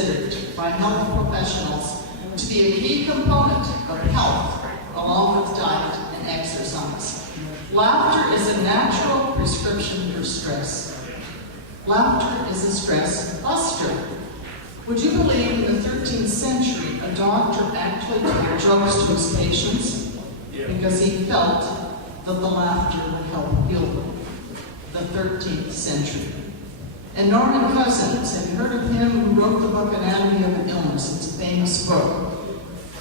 considered by health professionals to be a key component of health, along with diet and exercise. Laughter is a natural prescription for stress. Laughter is a stress buster. Would you believe in the 13th century a doctor actually told jokes to his patients because he felt that the laughter would help heal them? The 13th century. And Norman Cousins, have you heard of him, who wrote the book Anatomy of an Illness? It's a famous book.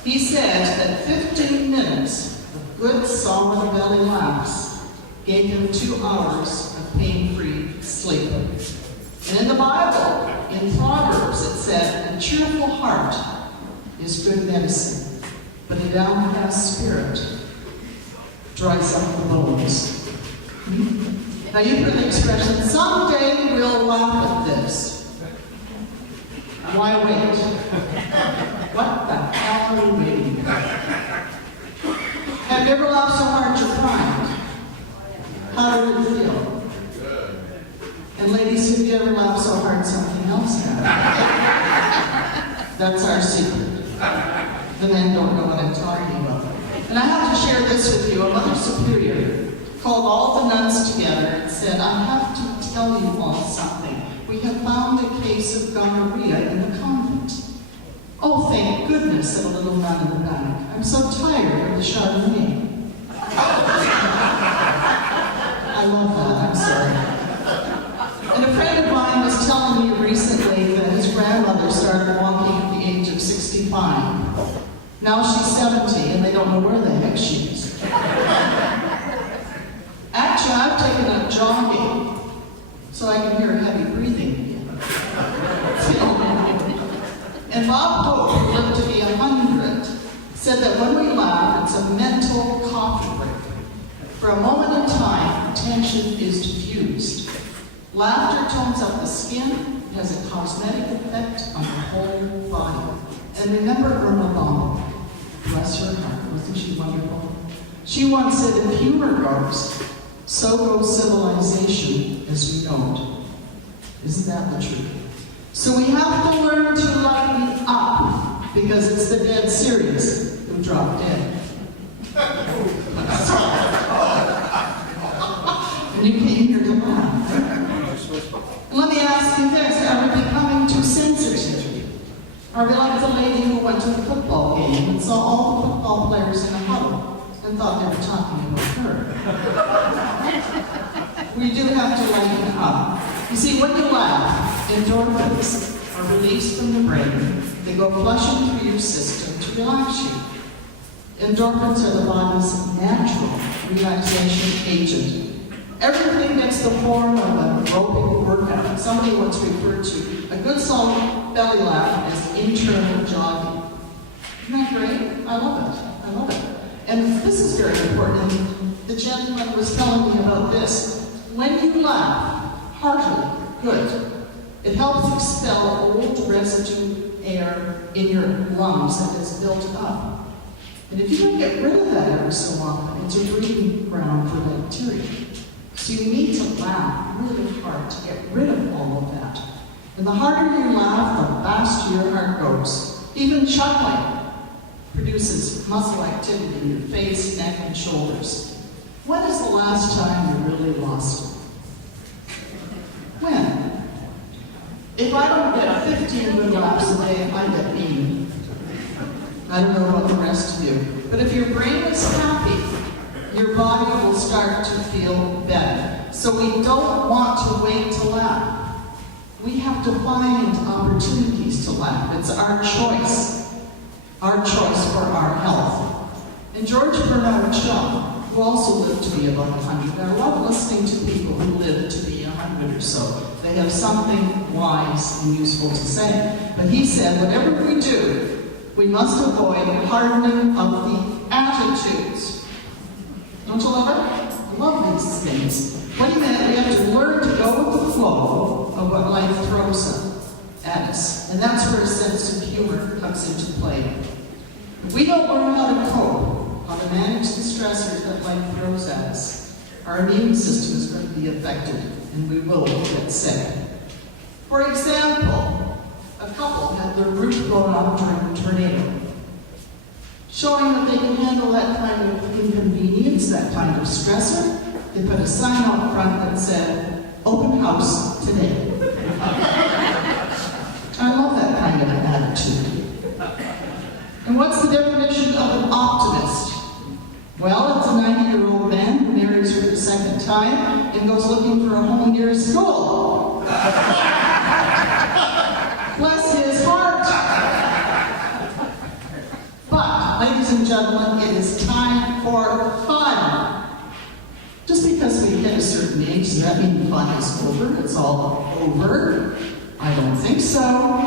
He said that 15 minutes of good, solid belly laughs gave him 2 hours of pain-free sleep. And in the Bible, in Proverbs, it said, a cheerful heart is good medicine, but a downcast spirit dries up the bones. Now you've heard the expression, someday we'll laugh at this. Why wait? What the hell are we waiting for? Have you ever laughed so hard you cried? How did it feel? And ladies, have you ever laughed so hard something else happened? That's our secret. The men don't know what I'm talking about. And I have to share this with you. A Mother Superior called all the nuns together and said, I have to tell you all something. We have found a case of gonorrhea in the convent. Oh, thank goodness, said a little nun in the back. I'm so tired of the Chardonnay. I love that, I'm sorry. And a friend of mine was telling me recently that his grandmother started walking at the age of 65. Now she's 70 and they don't know where the heck she is. Actually, I've taken up jogging so I can hear heavy breathing again. And Bob Hope, who lived to be 100, said that when we laugh, it's a mental coffee break. For a moment in time, attention is diffused. Laughter tones up the skin, it has a cosmetic effect on the whole body. And remember Irma Baum, bless her heart, wasn't she wonderful? She once said, if humor goes, so goes civilization as we know it. Isn't that the truth? So we have to learn to lighten up, because it's the dead serious who drop dead. And you came here to laugh. Let me ask you this, are we becoming too sensitive? Are we like the lady who went to the football game and saw all the football players in a huddle and thought they were talking about her? We do have to lighten up. You see, when you laugh, endorphins are released from the brain. They go flushing through your system to relax you. Endorphins are the body's natural relaxation agent. Everything gets the form of an aerobic workout. Somebody once referred to a good solid belly laugh as internal jogging. Isn't that great? I love it. I love it. And this is very important. The gentleman was telling me about this. When you laugh heartily, good. It helps expel old residue air in your lungs that is built up. And if you don't get rid of that every so often, it's a breeding ground for bacteria. So you need to laugh really hard to get rid of all of that. And the harder you laugh, the faster your heart goes. Even chuckling produces muscle activity in your face, neck, and shoulders. When is the last time you really lost it? When? If I don't get 15 good laughs a day, I get mean. I don't know about the rest of you. But if your brain is happy, your body will start to feel better. So we don't want to wait to laugh. We have to find opportunities to laugh. It's our choice. Our choice for our health. And George Bernard Shaw, who also lived to be about 100, I love listening to people who live to be 100 or so. They have something wise and useful to say. But he said, whatever we do, we must avoid hardening of the attitudes. Don't you love it? I love these things. What do you mean? We have to learn to go with the flow of what life throws at us. And that's where a sense of humor comes into play. If we don't learn how to cope, how to manage the stressors that life throws at us, our immune system is going to be affected and we will get sick. For example, a a couple had their roof blown up during a tornado, showing that they can handle that kind of inconvenience, that kind of stressor. They put a sign out front that said, "Open house today." I love that kind of attitude. And what's the definition of an optimist? Well, it's a 90-year-old man who marries for the second time and goes looking for a home near school. Bless his heart. But, ladies and gentlemen, it is time for fun. Just because we hit a certain age, does that mean fun is over? It's all over? I don't think so.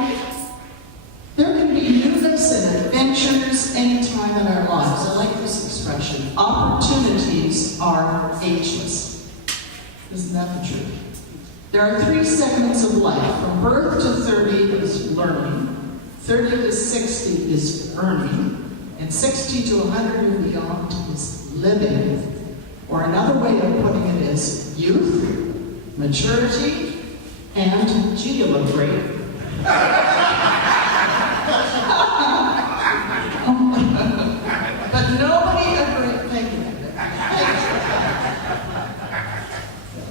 There can be newness and adventures anytime in our lives. I like this expression. Opportunities are ageless. Isn't that the truth? There are 3 segments of life. From birth to 30 is learning, 30 to 60 is earning, and 60 to 100 and beyond is living. Or another way of putting it is youth, maturity, and gee, you look great. But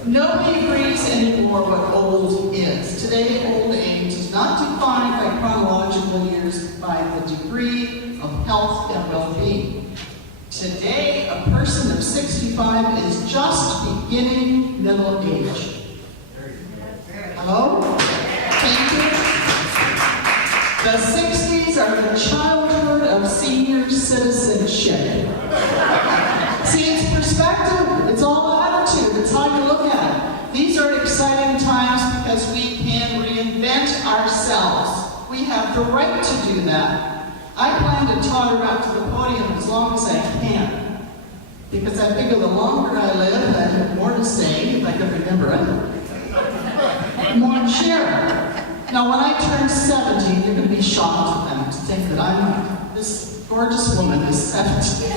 nobody agrees anymore what old is. Today, old age is not defined by chronological years, but by the degree of health and well-being. Today, a person of 65 is just beginning middle age. Hello? Thank you. The 60s are the childhood of senior citizenship. See, it's perspective. It's all attitude. It's how you look at it. These are exciting times because we can reinvent ourselves. We have the right to do that. I plan to totter up to the podium as long as I can, because I figure the longer I live, I have more to say, if I can remember it, more to share. Now, when I turn 70, you're going to be shocked at them to think that this gorgeous woman is 70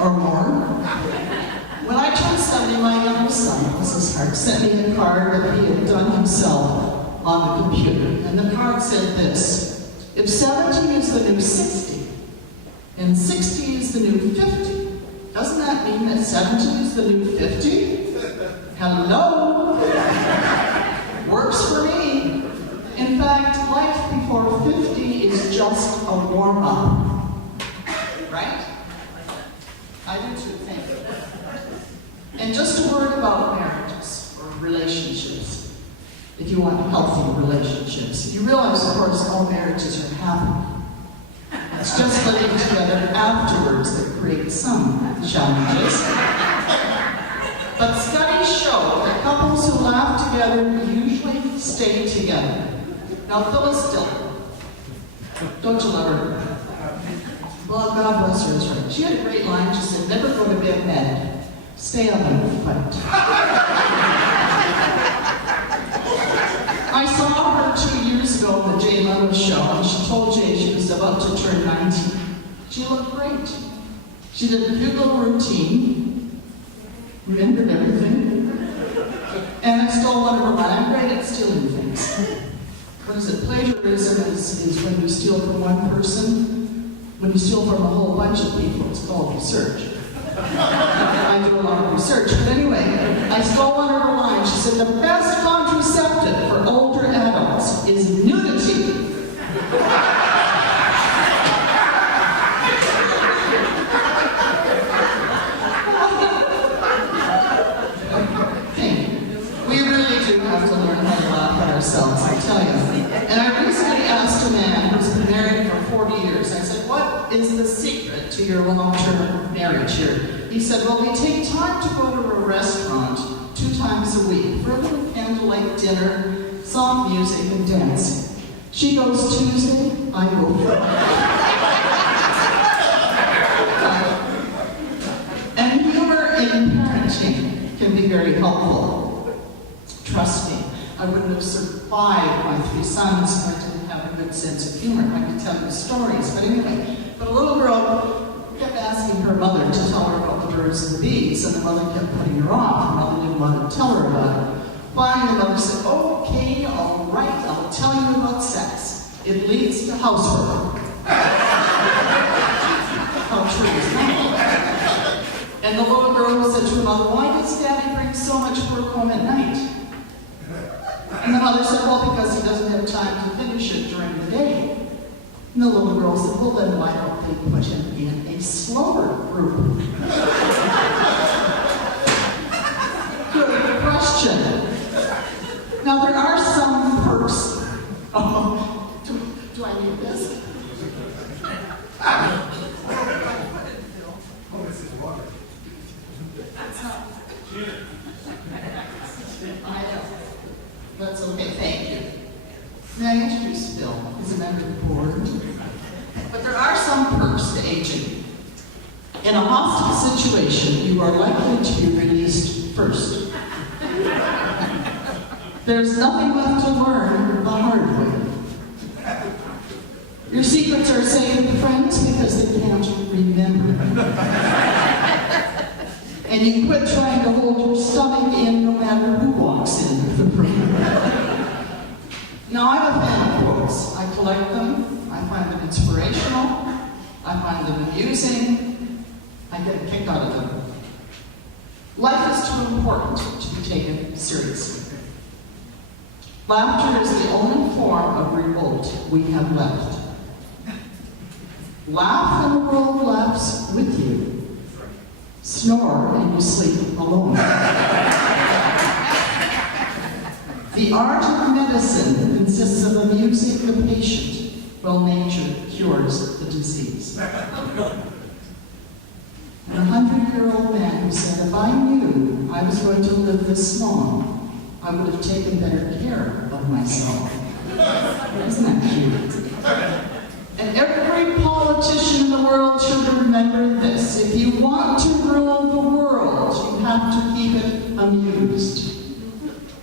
or more. When I turned 70, my youngest son, Mrs. Hart, sent me a card that he had done himself on the computer. And the card said this: if 70 is the new 60, and 60 is the new 50, doesn't that mean that 70 is the new 50? Hello? Works for me. In fact, life before 50 is just a warm-up. Right? I do too, thank you. And just a word about marriages or relationships. If you want healthy relationships. You realize, of course, all marriages are happy. It's just living together afterwards that creates some challenges. But studies show that couples who laugh together usually stay together. Now, Phyllis Dillon, don't you love her? Well, God bless her, is right. She had a great line. She said, never go to bed mad. Stay up and fight. I saw her 2 years ago on the Jay Leno show, and she told Jay she was about to turn 90. She looked great. She did a bugle routine, remembered everything, and I stole one of her lines. I'm great at stealing things. What is it? Plagiarism is when you steal from one person. When you steal from a whole bunch of people, it's called research. I do a lot of research. But anyway, I stole one of her lines. She said, the best contraceptive for older adults is nudity. We really do have to learn how to laugh at ourselves, I tell you. And I recently asked a man who's been married for 40 years, I said, what is the secret to your long-term marriage here? He said, well, we take time to go to a restaurant 2 times a week for a little candlelight dinner, soft music, and dancing. She goes Tuesday, I go Friday. And humor in parenting can be very helpful. Trust me, I wouldn't have survived my 3 sons if I didn't have a good sense of humor. I could tell you stories, but anyway. But a little girl kept asking her mother to tell her about the birds and the bees, and the mother kept putting her off. Her mother didn't want to tell her about it. Finally, Mother said, okay, all right, I'll tell you about sex. It leads to housework. How true is that? And the little girl said to her mother, why does Daddy bring so much work home at night? And the mother said, well, because he doesn't have time to finish it during the day. And the little girl said, well, then why don't they put him in a slower group? Good question. Now, there are some perks. Oh, do I need this? I know. That's okay, thank you. May I introduce Phil? He's a member of the board. But there are some perks to aging. In a hostile situation, you are likely to be released first. There's nothing left to learn the hard way. Your secrets are safe with friends because they can't remember. And you quit trying to hold your stomach in no matter who walks in the room. Now, I'm a fan of quotes. I collect them. I find them inspirational. I find them amusing. I get a kick out of them. Life is too important to be taken seriously. Laughter is the only form of revolt we have left. Laugh and the world laughs with you. Snore and you sleep alone. The art of medicine consists of amusing the patient while nature cures the disease. And a 100-year-old man who said, if I knew I was going to live this long, I would have taken better care of myself. Isn't that cute? And every politician in the world should remember this. If you want to rule the world, you have to keep it amused.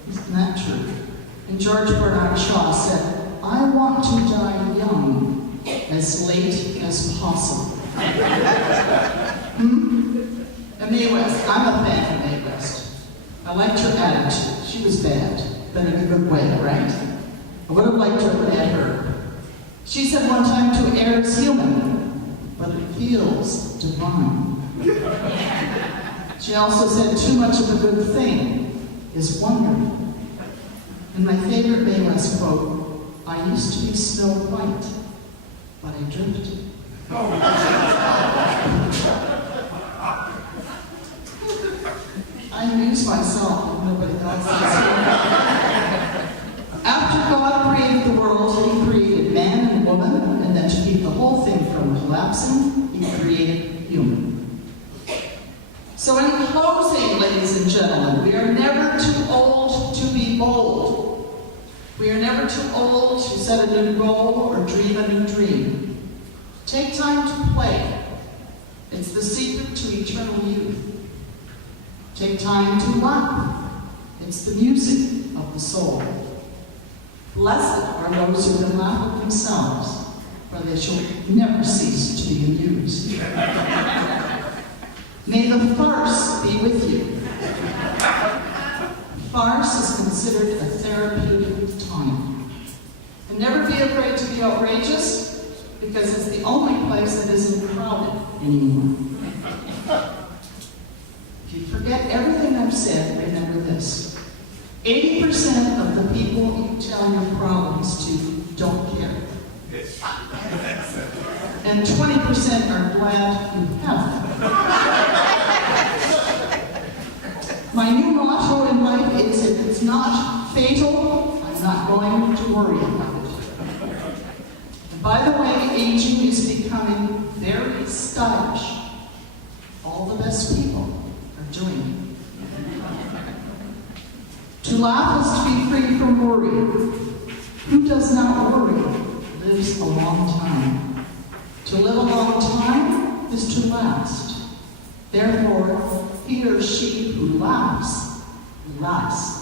Isn't that true? And George Bernard Shaw said, I want to die young, as late as possible. And Mae West, I'm a fan of Mae West. I liked her attitude. She was bad, but in a good way, right? I would have liked to have met her. She said one time to air is human, but it feels divine. She also said too much of a good thing is wonderful. And my favorite Mae West quote, I used to be Snow White, but I drifted. I amuse myself if nobody else is. After God created the world, he created man and woman, and then to keep the whole thing from collapsing, he created human. So in closing, ladies and gentlemen, we are never too old to be bold. We are never too old to set a new goal or dream a new dream. Take time to play. It's the secret to eternal youth. Take time to laugh. It's the music of the soul. Blessed are those who can laugh at themselves, for they shall never cease to be amused. May the farce be with you. Farce is considered a therapeutic time. And never be afraid to be outrageous, because it's the only place that isn't crowded anymore. If you forget everything I've said, remember this. 80% of the people you tell your problems to don't care. And 20% are glad you have them. My new motto in life is, if it's not fatal, I'm not going to worry about it. And by the way, aging is becoming very stylish. All the best people are doing it. To laugh is to be free from worry. Who does not worry lives a long time. To live a long time is to last. Therefore, he or she who laughs, lasts.